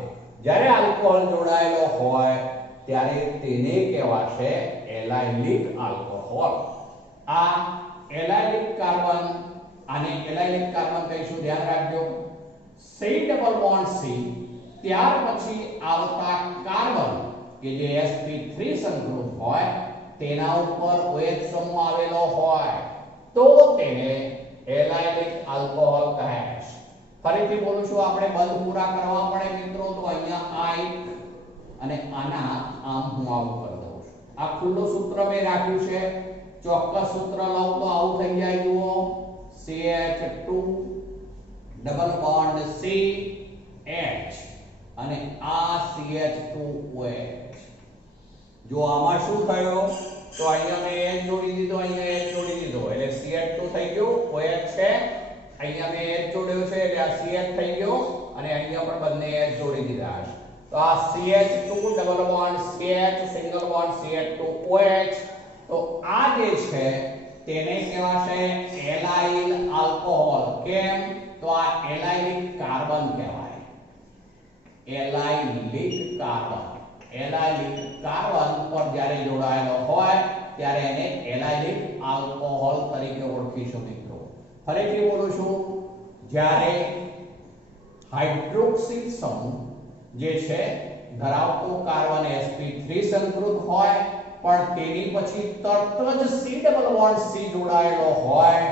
જ્યારે આલ્કોહોલ જોડાયેલો હોય ત્યારે તેને કહેવાશે એલાઇલિક આલ્કોહોલ. આ એલાઇલિક કાર્બન, આને એલાઇલિક કાર્બન કહીશું, ધ્યાન રાખજો. C ડબલ બોન્ડ C, ત્યાર પછી આવતા કાર્બન કે જે sp3 સંકૃત હોય તેના ઉપર OH સમૂહ આવેલો હોય તો તેને એલાઇલિક આલ્કોહોલ કહે છે. ફરીથી બોલું છું, આપણે બંધ પૂરા કરવા પડે મિત્રો. તો અહીંયા આ એક અને આના આમ હું આવું કરી દઉં છું. આ ખુલ્લું સૂત્ર મેં રાખ્યું છે. ચોક્કસ સૂત્ર લઉં તો આવું થઈ જાય. જુઓ CH2 double bond C H અને આ CH2OH. જો આમાં શું થયો તો અહીંયા મેં H જોડી દીધો, અહીંયા H જોડી દીધો એટલે CH2 થઈ ગયું. OH છે, અહીંયા મેં H જોડ્યો છે એટલે આ CH થઈ ગયો અને અહીંયા પણ બંને H જોડી દીધા છે. તો આ CH2 double bond CH single bond CH2OH. તો આ જે છે તેને કહેવાશે એલાઇલ આલ્કોહોલ. કેમ? તો આ એલાઇલિક કાર્બન કહેવાય. Allylic carbon. એલાઇલિક કાર્બન પર જ્યારે જોડાયેલો હોય ત્યારે એને એલાઇલિક આલ્કોહોલ તરીકે ઓળખીશું મિત્રો. ફરીથી બોલું છું, જ્યારે હાઇડ્રોક્સિલ સમૂહ જે છે ધરાવતો કાર્બન sp3 સંકૃત હોય પણ તેની પછી તરત જ C ડબલ બોન્ડ C જોડાયેલો હોય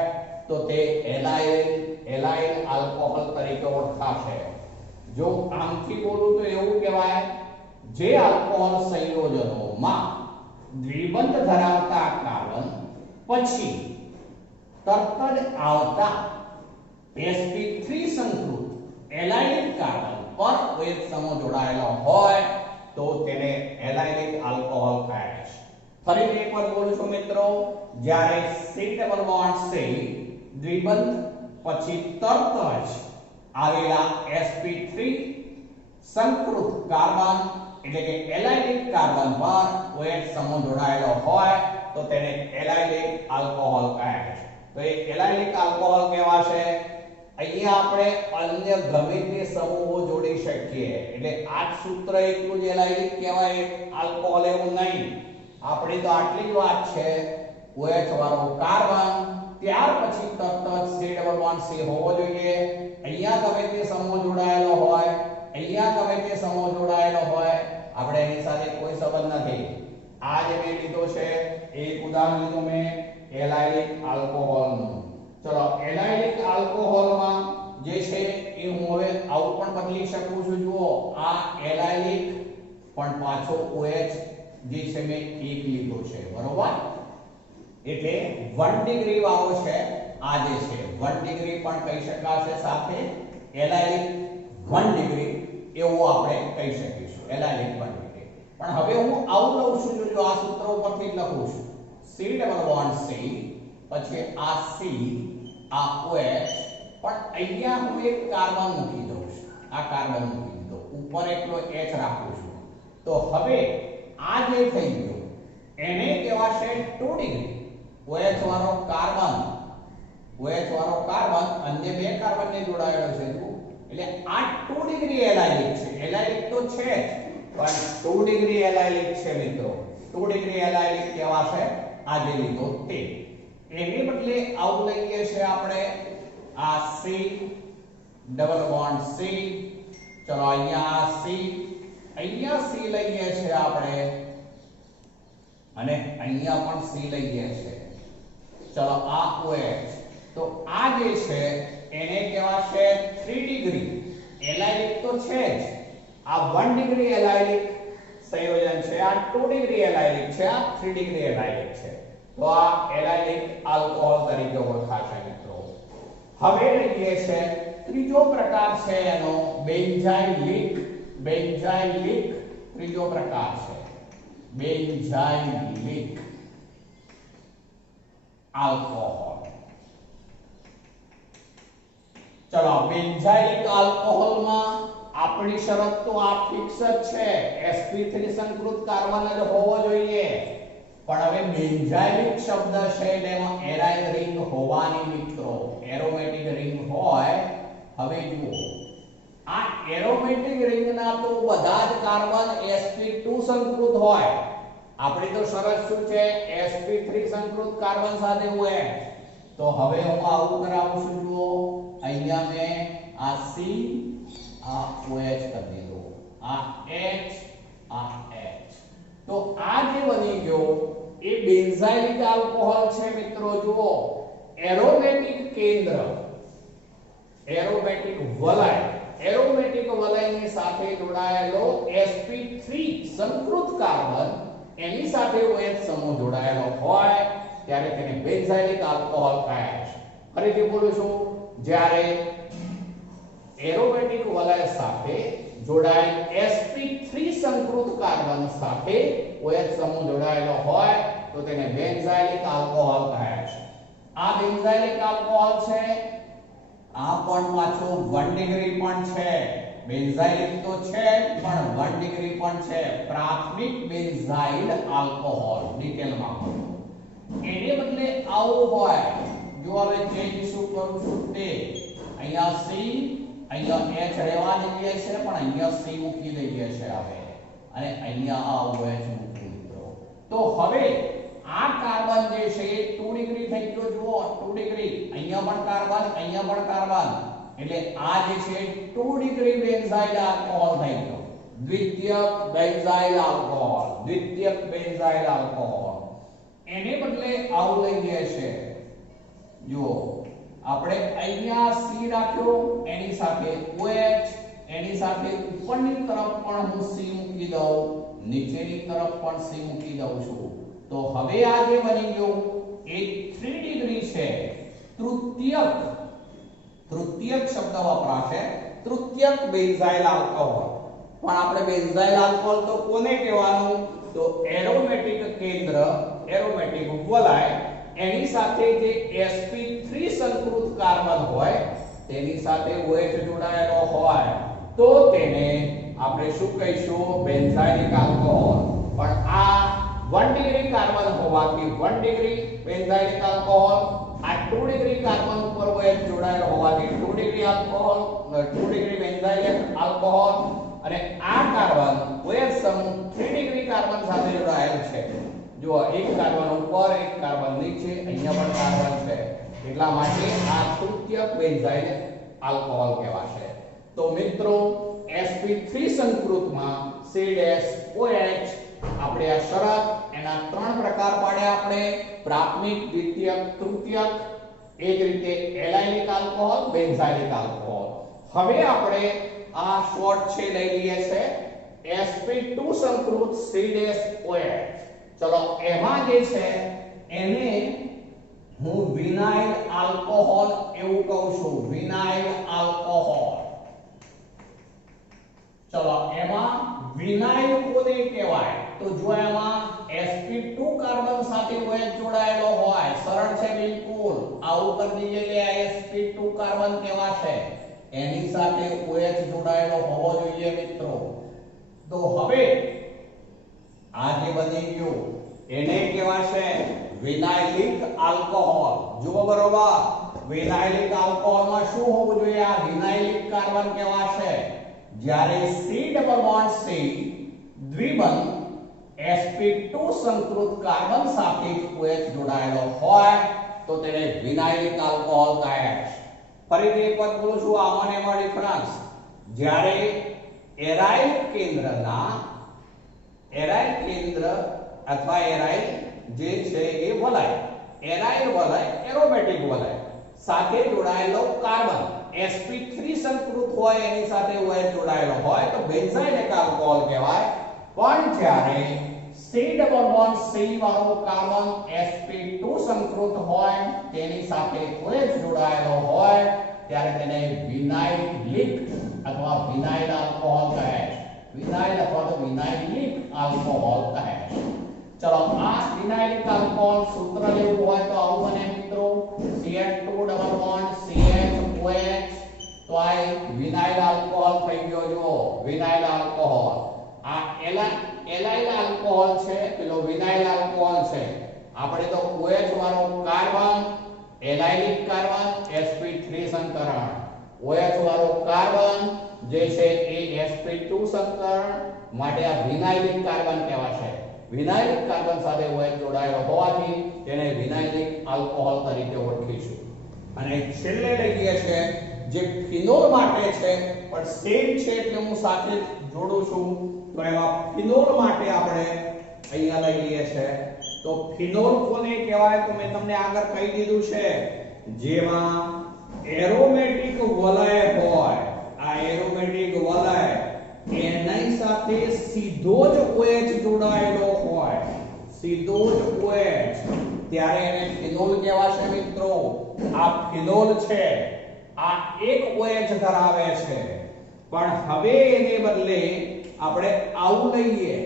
તો તે એલાઇલ આલ્કોહોલ તરીકે ઓળખાશે. જો આમથી બોલું તો એવું કહેવાય, જે આલ્કોહોલ સંયોજનોમાં દ્વિબંધ ધરાવતા કાર્બન પછી તરત જ આવતા sp3 સંકૃત એલાઇલિક કાર્બન પર OH સમૂહ જોડાયેલો હોય તો તેને એલાઇલિક આલ્કોહોલ કહે છે. ફરીથી એકવાર બોલું છું મિત્રો, જ્યારે C ડબલ બોન્ડ C દ્વિબંધ પછી તરત જ આવેલા sp3 સંકૃત કાર્બન એટલે કે એલાઇલિક કાર્બન પર OH સમૂહ જોડાયેલો હોય તો તેને એલાઇલિક આલ્કોહોલ કહે છે. તો એ એલાઇલિક આલ્કોહોલ કહેવાશે. અહીંયા આપણે અન્ય ગમે તે સમૂહો જોડી શકીએ એટલે આ જ સૂત્ર એટલું જ એલાઇલિક કહેવાય, આલ્કોહોલ એવું નહીં. આપણી તો આટલી જ વાત છે. OH વાળો કાર્બન ત્યાર પછી તરત જ C ડબલ બોન્ડ C હોવો જોઈએ. અહીંયા ગમે તે સમૂહ જોડાયેલો હોય, અહીંયા ગમે તે સમૂહ જોડાયેલો હોય, આપણે એની સાથે કોઈ સંબંધ નથી. આ જે મેં લીધો છે એક ઉદાહરણ લીધું મેં એલાઇલિક આલ્કોહોલનું. ચલો એલાઇલિક આલ્કોહોલમાં જે છે એ હું હવે આવું પણ બદલી શકું છું. જુઓ આ એલાઇલિક પણ પાછો OH જે છે મેં એક લીધો છે, બરોબર? એટલે 1 ડિગ્રી વાળો છે આ જે છે 1 ડિગ્રી પણ કહી શકાશે, સાથે એલાઇલિક 1 ડિગ્રી એવું આપણે કહી શકીશું. Allylic 1 degree. પણ હવે હું આવું લઉં છું, જો આ સૂત્ર ઉપરથી જ લખું છું. C ડબલ બોન્ડ C પછી આ C આ OH પણ અહીંયા હું એક કાર્બન મૂકી દઉં છું. આ કાર્બન મૂકી દીધો, ઉપર એકલો H રાખું છું. તો હવે આ જે થઈ ગયું એને કહેવાશે 2 ડિગ્રી OH વાળો કાર્બન અન્ય બે કાર્બનને જોડાયેલો છે એટલે આ 2 ડિગ્રી એલાયલિક છે. એલાયલિક તો છે જ પણ 2 ડિગ્રી એલાયલિક છે મિત્રો. 2 ડિગ્રી એલાયલિક કહેવાશે આ જે લીધો તે. એને બદલે આવું લઈએ છે આપણે આ C ડબલ બોન્ડ C. ચલો અહીંયા C લઈએ છે આપણે અને અહીંયા પણ C લઈએ છે. ચલો આ OH તો આ જે છે એને કહેવાશે 3 ડિગ્રી એલાયલિક તો છે જ. આ 1 ડિગ્રી એલાયલિક સંયોજન છે, આ 2 ડિગ્રી એલાયલિક છે, આ 3 ડિગ્રી એલાયલિક છે. તો આ એલાયલિક આલ્કોહોલ તરીકે ઓળખાશે મિત્રો. હવે લઈએ છે ત્રીજો પ્રકાર છે એનો બેન્ઝાઇલિક ત્રીજો પ્રકાર છે બેન્ઝાઇલિક આલ્કોહોલ. ચલો બેન્ઝાઇલિક આલ્કોહોલમાં આપણી શરત તો આ ફિક્સ જ છે, sp3 સંકૃત કાર્બન જ હોવો જોઈએ. પણ હવે બેન્ઝાઇલિક શબ્દ છે એટલે એમાં એરાઇલ રિંગ હોવાની મિત્રો, એરોમેટિક રિંગ હોય. હવે જુઓ આ એરોમેટિક રિંગના તો બધા જ કાર્બન sp2 સંકૃત હોય. આપણી તો શરત શું છે? sp3 સંકૃત કાર્બન સાથે OH. તો હવે હું આવું કરાવું છું. જુઓ અહીંયા મેં આ C આ OH કરી દીધો, આ H આ H. તો આ જે બની ગયો એ બેન્ઝાઇલિક આલ્કોહોલ છે મિત્રો. જુઓ એરોમેટિક કેન્દ્ર, એરોમેટિક વલયની સાથે જોડાયેલો sp3 સંકૃત કાર્બન એની સાથે OH સમૂહ જોડાયેલો હોય ત્યારે તેને બેન્ઝાઇલિક આલ્કોહોલ કહે છે. ફરીથી બોલું છું, જ્યારે એરોમેટિક વલય સાથે જોડાયેલ sp3 સંકૃત કાર્બન સાથે OH સમૂહ જોડાયેલો હોય તો તેને બેન્ઝાઇલિક આલ્કોહોલ કહે છે. આ બેન્ઝાઇલિક આલ્કોહોલ છે. આ પણ પાછો 1 ડિગ્રી પણ છે. બેન્ઝાઇલિક તો છે પણ 1 ડિગ્રી પણ છે. પ્રાથમિક બેન્ઝાઇલ આલ્કોહોલ ડિટેલમાં એને બદલે આવું હોય. જો હવે ચેન્જ શું કરું છું તે અહીંયા C અહીંયા H રહેવા દઈએ છે પણ અહીંયા C મૂકી દઈએ છે હવે, અને અહીંયા આ OH મૂકી દીધો. તો હવે આ કાર્બન જે છે એ 2 ડિગ્રી થઈ ગયો. જુઓ 2 ડિગ્રી, અહીંયા પણ કાર્બન એટલે આ જે છે 2 ડિગ્રી બેન્ઝાઇલ આલ્કોહોલ થઈ ગયો. દ્વિતીયક બેન્ઝાઇલ આલ્કોહોલ. એને બદલે આવું લઈએ છે. જુઓ આપણે અહીંયા C રાખ્યો, એની સાથે OH, એની સાથે ઉપરની તરફ પણ હું C મૂકી દઉં, નીચેની તરફ પણ C મૂકી દઉં છું. તો હવે આ જે બની ગયું એ 3 ડિગ્રી છે. તૃતીયક શબ્દ વપરાશે, તૃતીયક બેન્ઝાઇલ આલ્કોહોલ. પણ આપણે બેન્ઝાઇલ આલ્કોહોલ તો કોને કહેવાનું? તો એરોમેટિક કેન્દ્ર, એરોમેટિક વલય એની સાથે જે sp3 સંકૃત કાર્બન હોય તેની સાથે OH જોડાયેલો હોય તો તેને આપણે શું કહીશું? Benzylic alcohol. પણ આ 1 ડિગ્રી કાર્બન હોવાથી 1 ડિગ્રી બેન્ઝાઇલિક આલ્કોહોલ, આ 2 ડિગ્રી કાર્બન ઉપર OH જોડાયેલો હોવાથી 2 degree alcohol, 2 degree benzylic alcohol. અને આ કાર્બન OH સમૂહ 3 ડિગ્રી કાર્બન સાથે જોડાયેલ છે. જો એક કાર્બન ઉપર, એક કાર્બન નીચે, અહીંયા પણ કાર્બન છે, એટલા માટે આ તૃતીયક બેન્ઝાઇલ આલ્કોહોલ કહેવાશે. તો મિત્રો sp3 સંકૃતમાં C-OH આપણે આ શરત એના 3 પ્રકાર પાડ્યા આપણે: પ્રાથમિક, દ્વિતીયક, તૃતીયક. એ જ રીતે એલાયલિક આલ્કોહોલ, બેન્ઝાઇલિક આલ્કોહોલ. હવે આપણે આ શોર્ટ છે લઈ લઈએ છે sp2 સંકૃત C-OH. ચલો એમાં જે છે એને હું વિનાઇલ આલ્કોહોલ એવું કહું છું, વિનાઇલ આલ્કોહોલ. ચલો એમાં વિનાઇલ કોને કહેવાય? તો જો એમાં sp2 કાર્બન સાથે OH જોડાયેલો હોય, સરળ છે બિલકુલ, આવું કરી દઈએ કે આ sp2 કાર્બન કહેવાશે, એની સાથે OH જોડાયેલો હોવો જોઈએ મિત્રો. તો હવે આ જે બની ગયું એને કહેવાશે વિનાઇલિક આલ્કોહોલ. જુઓ બરોબર, વિનાઇલિક આલ્કોહોલમાં શું હોવું જોઈએ? આ વિનાઇલિક કાર્બન કહેવાશે. જ્યારે C ડબલ બોન્ડ C દ્વિબંધ sp2 સંકૃત કાર્બન સાથે OH જોડાયેલો હોય તો તેને વિનાઇલિક આલ્કોહોલ કહે છે. ફરીથી એક વાત બોલું છું, આમાં એમાં ડિફરન્સ. જ્યારે એરાઇલ કેન્દ્ર અથવા એરાઇલ જે છે એ વલય, એરાઇલ વલય એરોમેટિક વલય સાથે જોડાયેલો કાર્બન sp3 સંકૃત હોય એની સાથે OH જોડાયેલો હોય તો બેન્ઝાઇલિક આલ્કોહોલ કહેવાય. પણ જ્યારે C ડબલ બોન્ડ C વાળો કાર્બન sp2 સંકૃત હોય તેની સાથે OH જોડાયેલો હોય ત્યારે તેને વિનાઇલિક અથવા વિનાઇલ આલ્કોહોલ કહે છે. વિનાઇલ અથવા તો વિનાઇલિક આલ્કોહોલ કહે છે. ચલો, આ વિનાઇલિક આલ્કોહોલ સૂત્ર લેવું હોય તો આવું બને મિત્રો, CH2 double bond CH OH. તો આ વિનાઇલ આલ્કોહોલ થઈ ગયો. જો વિનાઇલ આલ્કોહોલ, આ એલાઇલ આલ્કોહોલ છે, પેલો વિનાઇલ આલ્કોહોલ છે. આપણે તો OH વાળો carbon, allylic carbon sp3 સંકરણ, OH વાળો કાર્બન જે છે એ sp2 સંકરણ, માટે આ વિનાઇલિક કાર્બન કહેવાશે. વિનાઇલિક કાર્બન સાથે OH જોડાયેલો હોવાથી તેને વિનાઇલિક આલ્કોહોલ તરીકે ઓળખીશું. અને છેલ્લે લઈએ છે જે ફિનોલ માટે છે, પણ સેમ છે એટલે હું સાથે જોડું છું. તો એમાં ફિનોલ માટે આપણે અહીંયા લઈએ છે. તો ફિનોલ કોને કહેવાય? તો મેં તમને આગળ કહી દીધું છે, જેમાં એરોમેટિક વલય હોય, આ એરોમેટિક વલય એની સાથે સીધો જ OH જોડાયેલો હોય, સીધો જ OH, ત્યારે એને ફિનોલ કહેવાશે મિત્રો. આ ફિનોલ છે, આ એક OH ધરાવે છે, પણ હવે એને બદલે આપણે આવું લઈએ,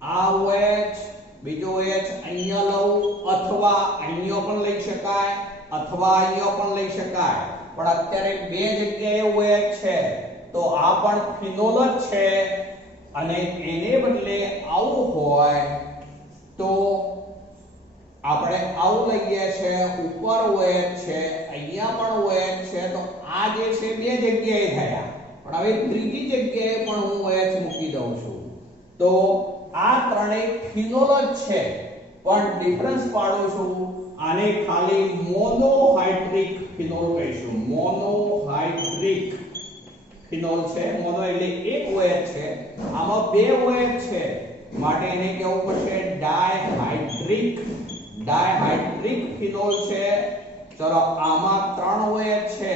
આ OH, બીજો OH અહીંયા લઉં, અથવા અહીંયા પણ લઈ શકાય, અથવા અહીંયા પણ લઈ શકાય. પણ અત્યારે બે જગ્યાએ OH છે તો આ પણ ફિનોલ જ છે. અને એને બદલે આવું હોય તો આપણે આવું લઈએ છે, ઉપર OH છે, અહીંયા પણ OH છે. તો આ જે છે બે જગ્યાએ થયા, પણ હવે ત્રીજી જગ્યાએ પણ હું OH મૂકી દઉં છું. તો આ ત્રણેય ફિનોલ જ છે, પણ ડિફરન્સ પાડું છું. આને ખાલી મોનોહાઇડ્રિક ફિનોલ કહીશું. મોનોહાઇડ્રિક ફિનોલ છે. મોનો એટલે એક OH છે, આમાં બે OH છે, માટે એને કહેવું પડશે ડાયહાઇડ્રિક ફિનોલ છે. ચલો, આમાં ત્રણ OH છે,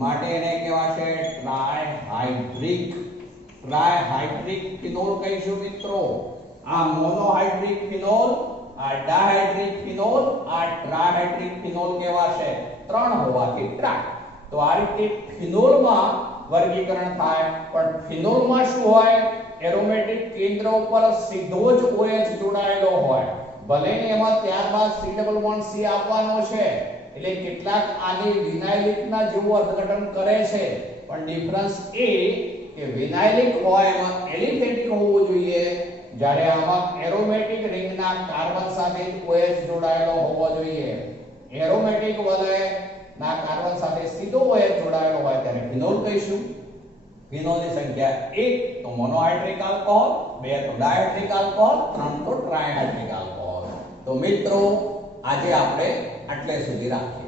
માટે એને કહેવાશે ટ્રાયહાઇડ્રિક ફિનોલ કહીશું મિત્રો. આ મોનોહાઇડ્રિક ફિનોલ, આ ડાયહાઇડ્રિક ફિનોલ, આ ટ્રાયહાઇડ્રિક ફિનોલ કહેવાશે. ત્રણ હોવાથી ટ્રાય. તો આ રીતે ફિનોલમાં વર્ગીકરણ થાય. પણ ફિનોલમાં શું હોય? એરોમેટિક કેન્દ્ર ઉપર સીધો જ OH જોડાયેલો હોય, ભલે ને એમાં ત્યારબાદ C ડબલ બોન્ડ C આપવાનો છે, એટલે કેટલાક આને વિનાઇલિકના જેવું અર્થઘટન કરે છે. પણ ડિફરન્સ એ કે વિનાઇલિક હોય એમાં એલિફેટિક હોવું જોઈએ, જ્યારે આમાં એરોમેટિક રિંગના કાર્બન સાથે OH જોડાયેલો હોવો જોઈએ. એરોમેટિક વલયના કાર્બન સાથે સીધો OH જોડાયેલો હોય ત્યારે ફિનોલ કહીશું. ફિનોલની સંખ્યા 1 તો મોનોહાઇડ્રિક આલ્કોહોલ, 2 તો ડાયહાઇડ્રિક આલ્કોહોલ, 3 તો ટ્રાયહાઇડ્રિક આલ્કોહોલ. તો મિત્રો આજે આપણે આટલે સુધી રાખીએ.